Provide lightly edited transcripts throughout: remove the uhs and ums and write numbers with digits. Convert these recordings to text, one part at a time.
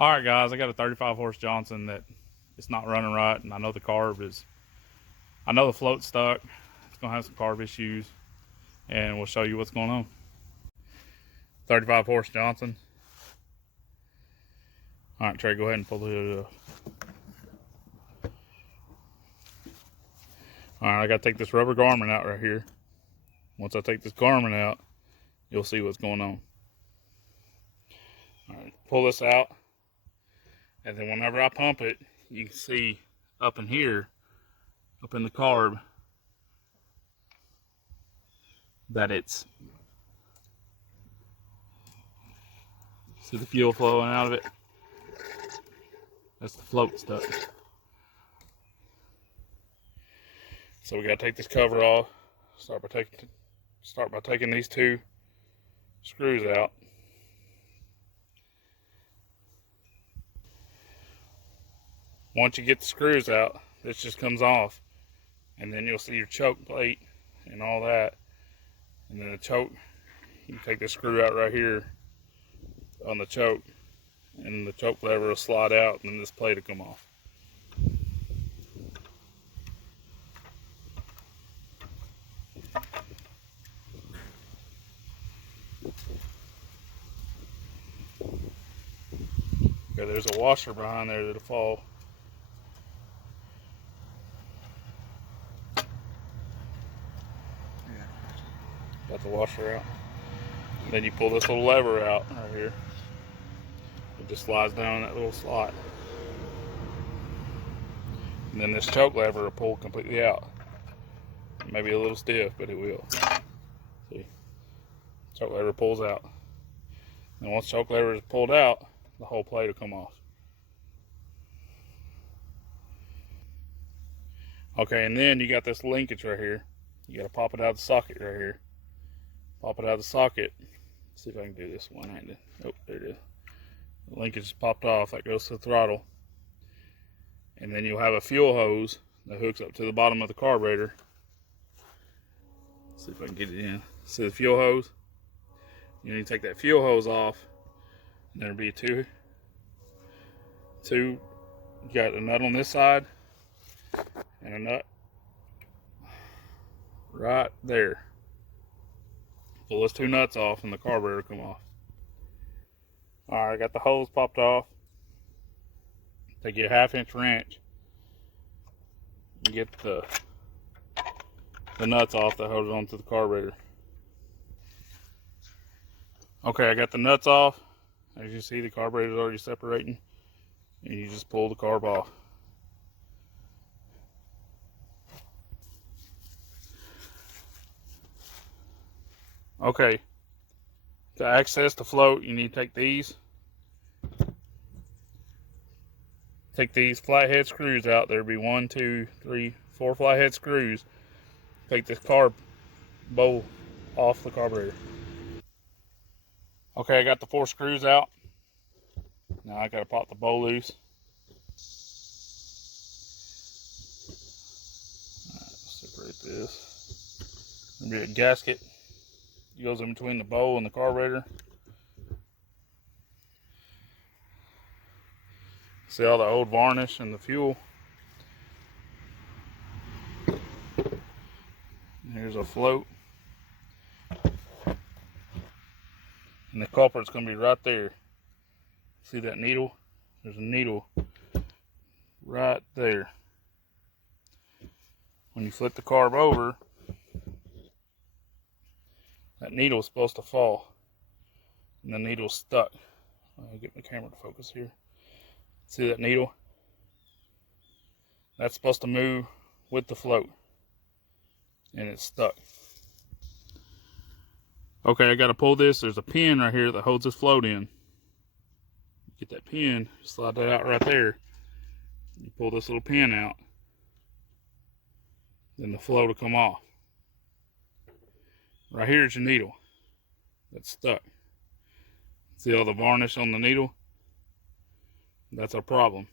All right, guys, I got a 35 horse Johnson that it's not running right, and I know the carb is, I know the float's stuck. It's gonna have some carb issues, and we'll show you what's going on. 35 horse Johnson. All right, Trey, go ahead and pull the hood up. All right, I gotta take this rubber garment out right here. Once I take this garment out, you'll see what's going on. All right, pull this out, and then whenever I pump it, you can see up in here, up in the carb, that it's, see the fuel flowing out of it? That's the float stuff. So we gotta take this cover off. Start by taking these two screws out. Once you get the screws out, this just comes off, and then you'll see your choke plate and all that. And then the choke, you take the screw out right here on the choke, and the choke lever will slide out, and then this plate will come off. Okay, there's a washer behind there that'll fall. Got the washer out. And then you pull this little lever out right here. It just slides down that little slot. And then this choke lever will pull completely out. It may be a little stiff, but it will. See? Choke lever pulls out. And once choke lever is pulled out, the whole plate will come off. Okay, and then you got this linkage right here. You gotta pop it out of the socket right here. Pop it out of the socket. Let's see if I can do this one-handed. Oh, there it is. The linkage is popped off. That goes to the throttle. And then you'll have a fuel hose that hooks up to the bottom of the carburetor. Let's see if I can get it in. See the fuel hose? You need to take that fuel hose off. And there'll be two. You got a nut on this side and a nut right there. Pull those two nuts off and the carburetor will come off. Alright, I got the hose popped off. Take you a 1/2-inch wrench and get the nuts off that hold it onto the carburetor. Okay, I got the nuts off. As you see, the carburetor is already separating, and you just pull the carb off. Okay, to access the float, you need to take these flathead screws out. There'll be 1, 2, 3, 4 flathead screws. Take this carb bowl off the carburetor. Okay, I got the 4 screws out. Now I gotta pop the bowl loose. Alright, separate this. There'll be a gasket. It goes in between the bowl and the carburetor. See all the old varnish and the fuel. Here's a float. And the culprit's gonna be right there. See that needle? There's a needle right there. When you flip the carb over, that needle is supposed to fall. And the needle's stuck. I'll get my camera to focus here. See that needle? That's supposed to move with the float. And it's stuck. Okay, I gotta pull this. There's a pin right here that holds this float in. Get that pin, slide that out right there. You pull this little pin out. Then the float will come off. Right here is your needle that's stuck. See all the varnish on the needle? That's our problem.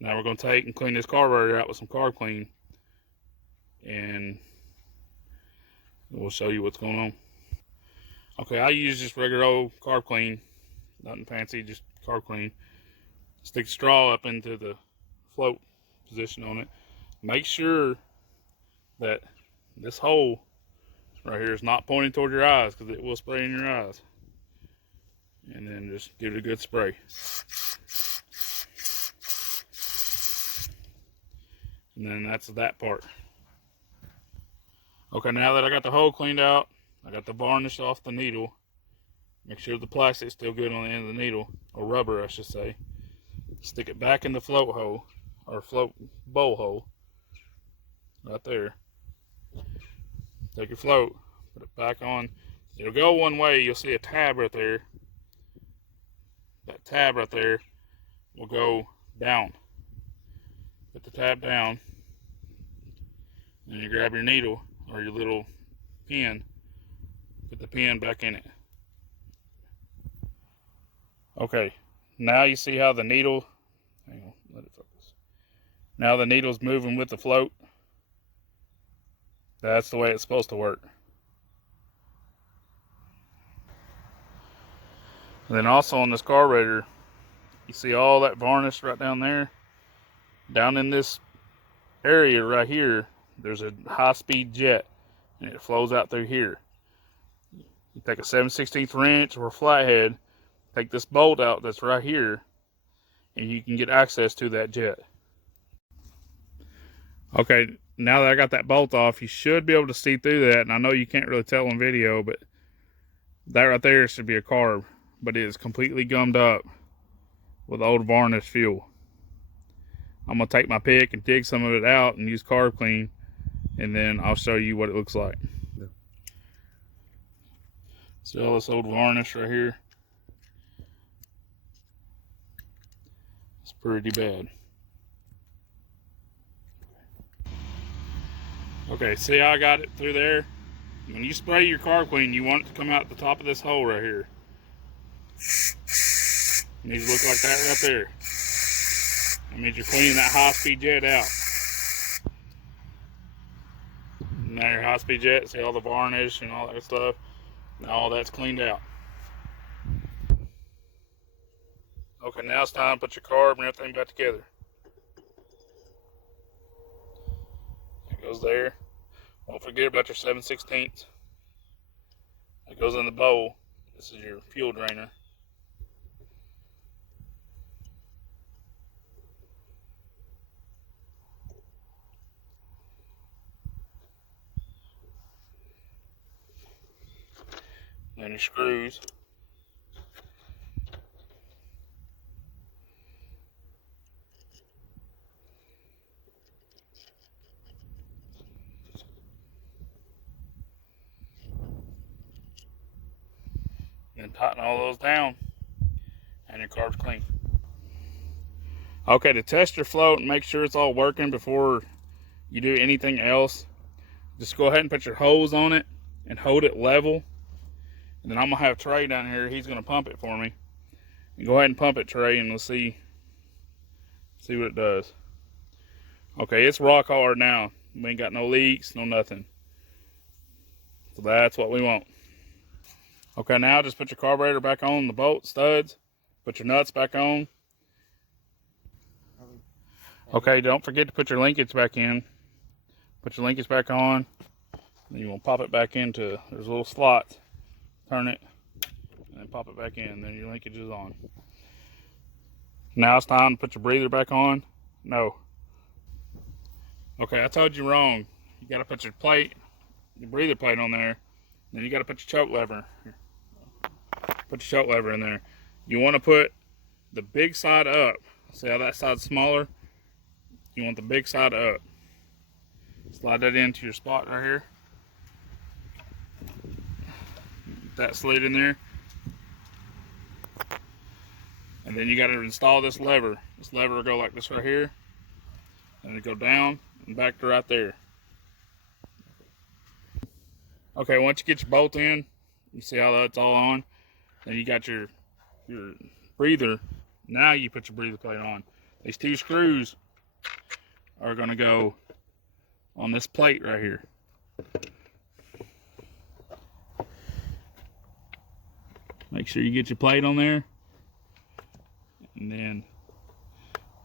Now we're going to take and clean this carburetor out with some carb clean, and we'll show you what's going on. Okay, I use just regular old carb clean, nothing fancy, just carb clean. Stick the straw up into the float position on it. Make sure that this hole right here is not pointing toward your eyes, because it will spray in your eyes. And then just give it a good spray. And then that's that part. Okay, now that I got the hole cleaned out, I got the varnish off the needle. Make sure the plastic's still good on the end of the needle, or rubber I should say. Stick it back in the float hole, or float bowl hole, right there. Take your float, put it back on. It'll go one way. You'll see a tab right there. That tab right there will go down. Put the tab down, and you grab your needle or your little pin. Put the pin back in it. Okay, now you see how the needle, hang on, let it focus. Now the needle's moving with the float. That's the way it's supposed to work. And then also on this carburetor, you see all that varnish right down there? Down in this area right here, there's a high-speed jet, and it flows out through here. You take a 7/16 wrench or a flathead, take this bolt out that's right here, and you can get access to that jet. Okay, now that I got that bolt off, you should be able to see through that, and I know you can't really tell on video, but that right there should be a carb, but it is completely gummed up with old varnish fuel. I'm going to take my pick and dig some of it out and use carb clean, and then I'll show you what it looks like. Yeah. See all this old varnish right here? It's pretty bad. Okay, see how I got it through there? When you spray your carb clean, you want it to come out the top of this hole right here. It needs to look like that right there. That means you're cleaning that high-speed jet out. Now your high-speed jet, see all the varnish and all that stuff? Now all that's cleaned out. Okay, now it's time to put your carb and everything back together. It goes there. Don't forget about your 7/16. It goes in the bowl. This is your fuel drainer. Then your screws. And tighten all those down, and your carb's clean. Okay, to test your float and make sure it's all working before you do anything else, just go ahead and put your hose on it and hold it level. And then I'm gonna have Trey down here. He's gonna pump it for me. And go ahead and pump it, Trey, and we'll see what it does. Okay, it's rock hard now. We ain't got no leaks, no nothing. So that's what we want. Okay, now just put your carburetor back on the bolt studs. Put your nuts back on. Okay, don't forget to put your linkage back in. Put your linkage back on. Then you want to pop it back into, there's a little slot. Turn it, and then pop it back in. Then your linkage is on. Now it's time to put your breather back on. No. Okay, I told you wrong. You got to put your plate, your breather plate on there. Then you got to put your choke lever. Put your choke lever in there. You want to put the big side up. See how that side's smaller? You want the big side up. Slide that into your spot right here. That slid in there, and then you got to install this lever. This lever will go like this right here, and it go down and back to right there. Okay, once you get your bolt in, you see how that's all on. Then you got your breather. Now you put your breather plate on. These two screws are going to go on this plate right here. Make sure you get your plate on there, and then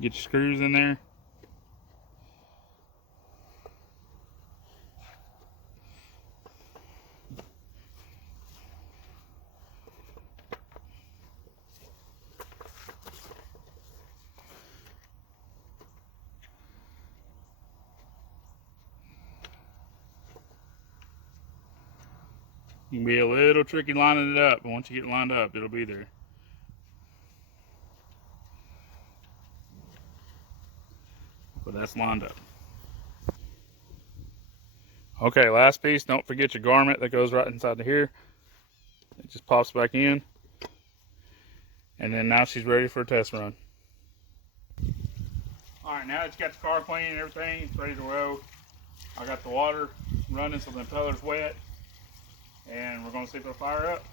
Get your screws in there. You can be a little tricky lining it up, but once you get it lined up, it'll be there. But that's lined up. Okay, last piece. Don't forget your garment that goes right inside of here. It just pops back in. And then now she's ready for a test run. Alright, now that you got the car clean and everything, it's ready to roll. I got the water running so the impeller's wet. And we're going to see if it'll fire up.